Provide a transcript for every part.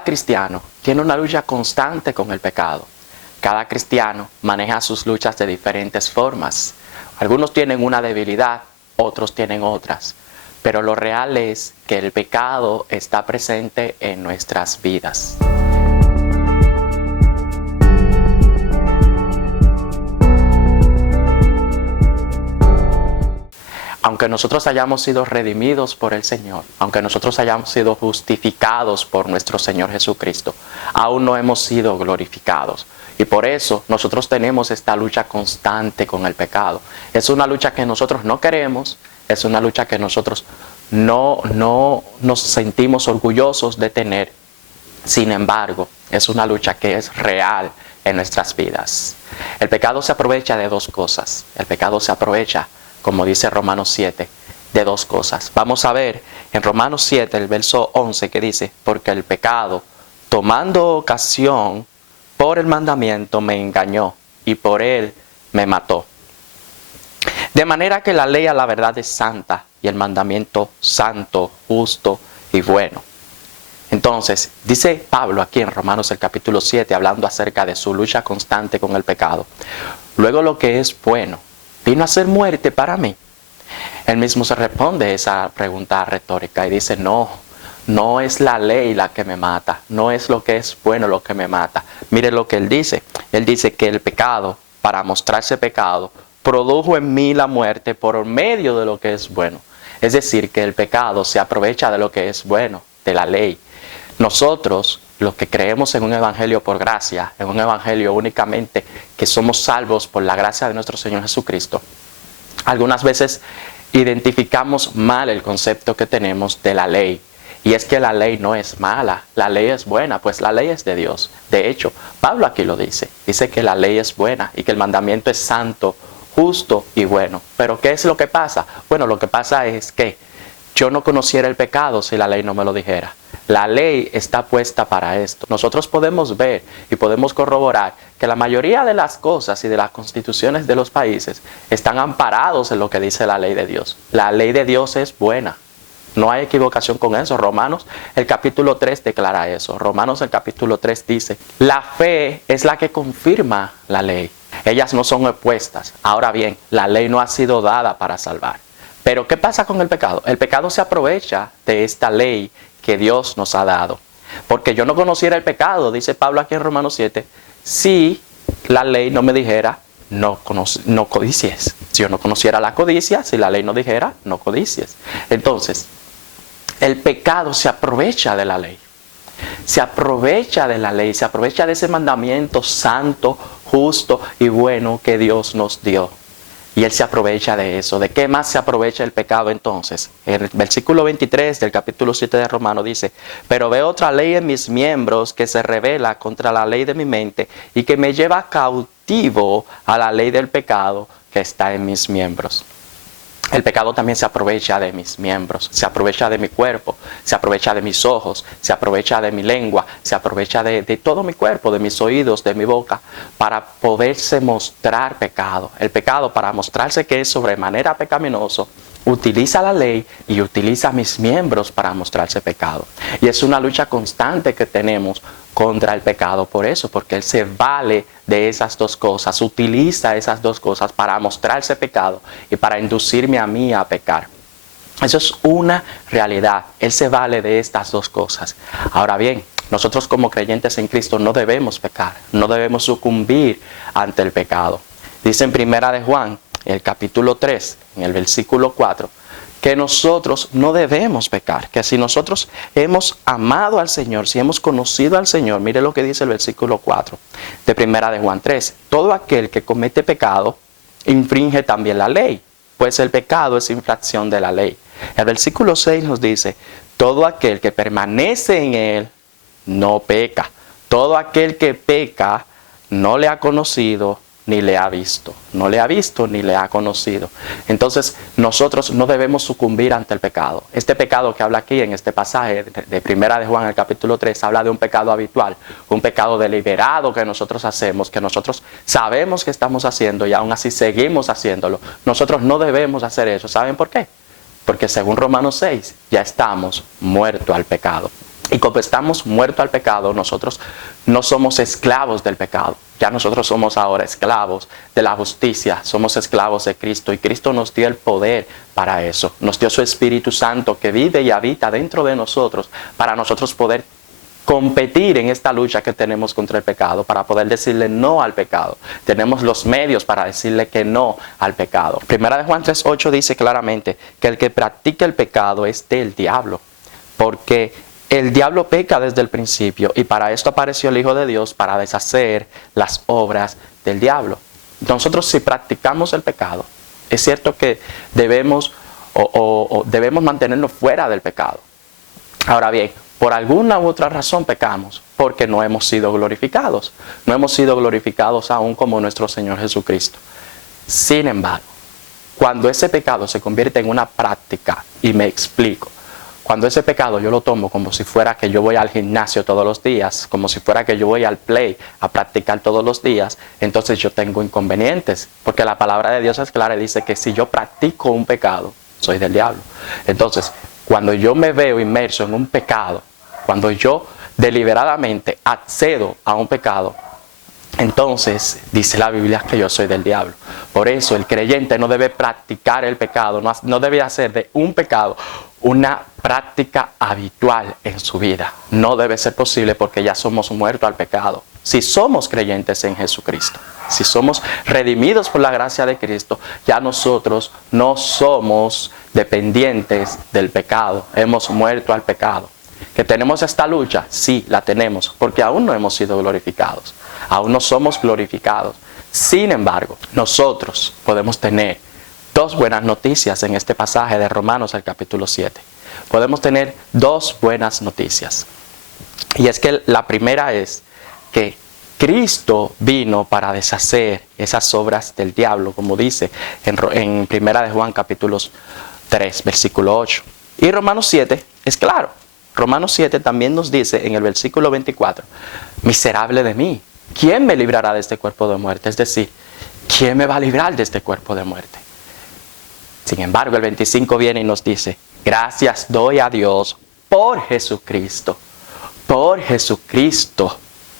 Cada cristiano tiene una lucha constante con el pecado. Cada cristiano maneja sus luchas de diferentes formas. Algunos tienen una debilidad, otros tienen otras. Pero lo real es que el pecado está presente en nuestras vidas. Aunque nosotros hayamos sido redimidos por el Señor, aunque nosotros hayamos sido justificados por nuestro Señor Jesucristo, aún no hemos sido glorificados. Y por eso nosotros tenemos esta lucha constante con el pecado. Es una lucha que nosotros no queremos, es una lucha que nosotros no nos sentimos orgullosos de tener. Sin embargo, es una lucha que es real en nuestras vidas. El pecado se aprovecha de dos cosas. El pecado se aprovecha, como dice Romanos 7, de dos cosas. Vamos a ver en Romanos 7, el verso 11, que dice: porque el pecado, tomando ocasión por el mandamiento, me engañó y por él me mató. De manera que la ley a la verdad es santa y el mandamiento santo, justo y bueno. Entonces, dice Pablo aquí en Romanos el capítulo 7, hablando acerca de su lucha constante con el pecado. Luego lo que es bueno vino a ser muerte para mí. Él mismo se responde esa pregunta retórica y dice: no es la ley la que me mata, no es lo que es bueno lo que me mata. Mire lo que él dice. Él dice que el pecado, para mostrarse pecado, produjo en mí la muerte por medio de lo que es bueno. Es decir, que el pecado se aprovecha de lo que es bueno, de la ley. Nosotros, los que creemos en un evangelio por gracia, en un evangelio únicamente que somos salvos por la gracia de nuestro Señor Jesucristo, algunas veces identificamos mal el concepto que tenemos de la ley. Y es que la ley no es mala, la ley es buena, pues la ley es de Dios. De hecho, Pablo aquí lo dice que la ley es buena y que el mandamiento es santo, justo y bueno. Pero ¿qué es lo que pasa? Bueno, lo que pasa es que yo no conociera el pecado si la ley no me lo dijera. La ley está puesta para esto. Nosotros podemos ver y podemos corroborar que la mayoría de las cosas y de las constituciones de los países están amparados en lo que dice la ley de Dios. La ley de Dios es buena. No hay equivocación con eso. Romanos el capítulo 3 declara eso. Romanos el capítulo 3 dice: la fe es la que confirma la ley. Ellas no son opuestas. Ahora bien, la ley no ha sido dada para salvar. Pero ¿qué pasa con el pecado? El pecado se aprovecha de esta ley que Dios nos ha dado. Porque yo no conociera el pecado, dice Pablo aquí en Romanos 7, si la ley no me dijera no codicies. Si yo no conociera la codicia, si la ley no dijera no codicies. Entonces, el pecado se aprovecha de la ley. Se aprovecha de la ley, se aprovecha de ese mandamiento santo, justo y bueno que Dios nos dio. Y Él se aprovecha de eso. ¿De qué más se aprovecha el pecado entonces? En el versículo 23 del capítulo 7 de Romanos dice: pero veo otra ley en mis miembros que se rebela contra la ley de mi mente y que me lleva cautivo a la ley del pecado que está en mis miembros. El pecado también se aprovecha de mis miembros, se aprovecha de mi cuerpo, se aprovecha de mis ojos, se aprovecha de mi lengua, se aprovecha de todo mi cuerpo, de mis oídos, de mi boca, para poderse mostrar pecado. El pecado, para mostrarse que es sobremanera pecaminoso, utiliza la ley y utiliza mis miembros para mostrarse pecado. Y es una lucha constante que tenemos contra el pecado por eso, porque Él se vale de esas dos cosas, utiliza esas dos cosas para mostrarse pecado y para inducirme a mí a pecar. Eso es una realidad. Él se vale de estas dos cosas. Ahora bien, nosotros como creyentes en Cristo no debemos pecar, no debemos sucumbir ante el pecado. Dice en Primera de Juan, el capítulo 3, en el versículo 4, que nosotros no debemos pecar, que si nosotros hemos amado al Señor, si hemos conocido al Señor, mire lo que dice el versículo 4 de Primera de Juan 3, todo aquel que comete pecado infringe también la ley, pues el pecado es infracción de la ley. El versículo 6 nos dice: todo aquel que permanece en Él no peca, todo aquel que peca no le ha conocido ni le ha visto. No le ha visto ni le ha conocido. Entonces, nosotros no debemos sucumbir ante el pecado. Este pecado que habla aquí en este pasaje de Primera de Juan, el capítulo 3, habla de un pecado habitual, un pecado deliberado que nosotros hacemos, que nosotros sabemos que estamos haciendo y aún así seguimos haciéndolo. Nosotros no debemos hacer eso. ¿Saben por qué? Porque según Romanos 6, ya estamos muertos al pecado. Y como estamos muertos al pecado, nosotros no somos esclavos del pecado. Ya nosotros somos ahora esclavos de la justicia, somos esclavos de Cristo. Y Cristo nos dio el poder para eso. Nos dio su Espíritu Santo que vive y habita dentro de nosotros para nosotros poder competir en esta lucha que tenemos contra el pecado, para poder decirle no al pecado. Tenemos los medios para decirle que no al pecado. Primera de Juan 3:8 dice claramente que el que practica el pecado es del diablo, porque el diablo peca desde el principio y para esto apareció el Hijo de Dios, para deshacer las obras del diablo. Nosotros, si practicamos el pecado, es cierto que debemos debemos mantenernos fuera del pecado. Ahora bien, por alguna u otra razón pecamos, porque no hemos sido glorificados. No hemos sido glorificados aún como nuestro Señor Jesucristo. Sin embargo, cuando ese pecado se convierte en una práctica, y me explico, cuando ese pecado yo lo tomo como si fuera que yo voy al gimnasio todos los días, como si fuera que yo voy al play a practicar todos los días, entonces yo tengo inconvenientes, porque la palabra de Dios es clara y dice que si yo practico un pecado, soy del diablo. Entonces, cuando yo me veo inmerso en un pecado, cuando yo deliberadamente accedo a un pecado, entonces dice la Biblia que yo soy del diablo. Por eso el creyente no debe practicar el pecado, no debe hacer de un pecado una práctica habitual en su vida. No debe ser posible porque ya somos muertos al pecado. Si somos creyentes en Jesucristo, si somos redimidos por la gracia de Cristo, ya nosotros no somos dependientes del pecado. Hemos muerto al pecado. ¿Que tenemos esta lucha? Sí, la tenemos, porque aún no hemos sido glorificados. Aún no somos glorificados. Sin embargo, nosotros podemos tener dos buenas noticias en este pasaje de Romanos, el capítulo 7. Podemos tener dos buenas noticias. Y es que la primera es que Cristo vino para deshacer esas obras del diablo, como dice en Primera de Juan, capítulo 3, versículo 8. Y Romanos 7 es claro. Romanos 7 también nos dice en el versículo 24, miserable de mí, ¿quién me librará de este cuerpo de muerte? Es decir, ¿quién me va a librar de este cuerpo de muerte? Sin embargo, el 25 viene y nos dice, gracias doy a Dios por Jesucristo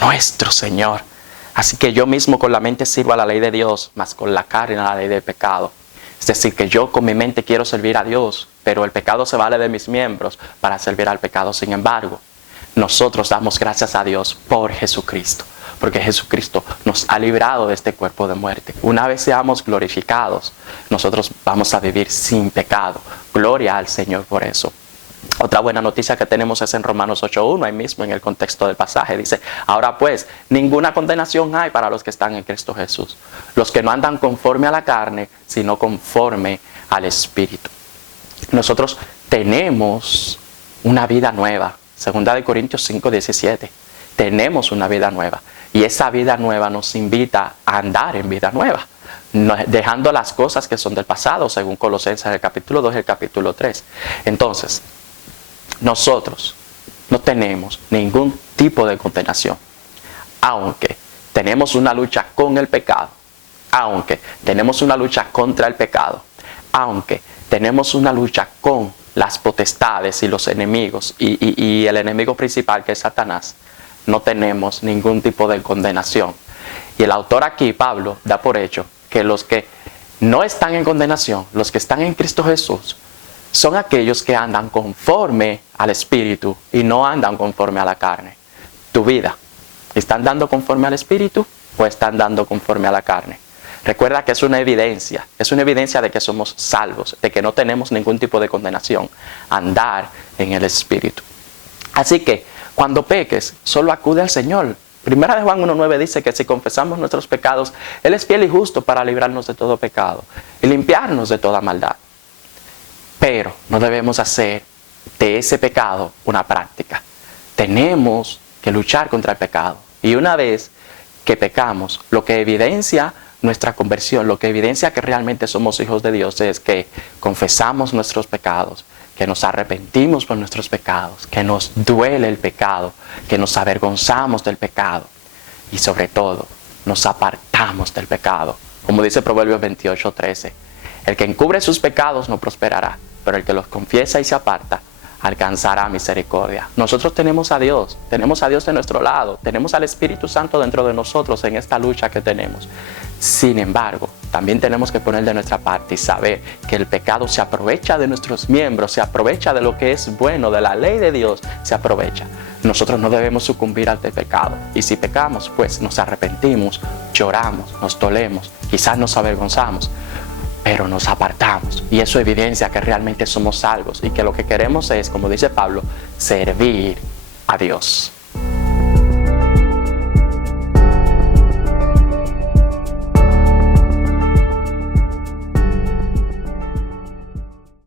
nuestro Señor. Así que yo mismo con la mente sirvo a la ley de Dios, mas con la carne a la ley del pecado. Es decir, que yo con mi mente quiero servir a Dios, pero el pecado se vale de mis miembros para servir al pecado. Sin embargo, nosotros damos gracias a Dios por Jesucristo, porque Jesucristo nos ha librado de este cuerpo de muerte. Una vez seamos glorificados, nosotros vamos a vivir sin pecado. Gloria al Señor por eso. Otra buena noticia que tenemos es en Romanos 8:1, ahí mismo en el contexto del pasaje. Dice, ahora pues, ninguna condenación hay para los que están en Cristo Jesús. Los que no andan conforme a la carne, sino conforme al Espíritu. Nosotros tenemos una vida nueva. Segunda de Corintios 5:17. Tenemos una vida nueva. Y esa vida nueva nos invita a andar en vida nueva, dejando las cosas que son del pasado, según Colosenses el capítulo 2 y el capítulo 3. Entonces, nosotros no tenemos ningún tipo de condenación, aunque tenemos una lucha con el pecado, aunque tenemos una lucha contra el pecado, aunque tenemos una lucha con las potestades y los enemigos y el enemigo principal que es Satanás, no tenemos ningún tipo de condenación. Y el autor aquí, Pablo, da por hecho que los que no están en condenación, los que están en Cristo Jesús, son aquellos que andan conforme al Espíritu y no andan conforme a la carne. Tu vida, ¿están dando conforme al Espíritu o están dando conforme a la carne? Recuerda que es una evidencia de que somos salvos, de que no tenemos ningún tipo de condenación, andar en el Espíritu. Así que, cuando peques, solo acude al Señor. Primera de Juan 1:9 dice que si confesamos nuestros pecados, Él es fiel y justo para librarnos de todo pecado y limpiarnos de toda maldad. Pero no debemos hacer de ese pecado una práctica. Tenemos que luchar contra el pecado. Y una vez que pecamos, lo que evidencia nuestra conversión, lo que evidencia que realmente somos hijos de Dios es que confesamos nuestros pecados, que nos arrepentimos por nuestros pecados, que nos duele el pecado, que nos avergonzamos del pecado y sobre todo nos apartamos del pecado. Como dice Proverbios 28:13, el que encubre sus pecados no prosperará, pero el que los confiesa y se aparta alcanzará misericordia. Nosotros tenemos a Dios de nuestro lado, tenemos al Espíritu Santo dentro de nosotros en esta lucha que tenemos. Sin embargo, también tenemos que poner de nuestra parte y saber que el pecado se aprovecha de nuestros miembros, se aprovecha de lo que es bueno, de la ley de Dios, se aprovecha. Nosotros no debemos sucumbir ante el pecado. Y si pecamos, pues nos arrepentimos, lloramos, nos dolemos, quizás nos avergonzamos, pero nos apartamos. Y eso evidencia que realmente somos salvos y que lo que queremos es, como dice Pablo, servir a Dios.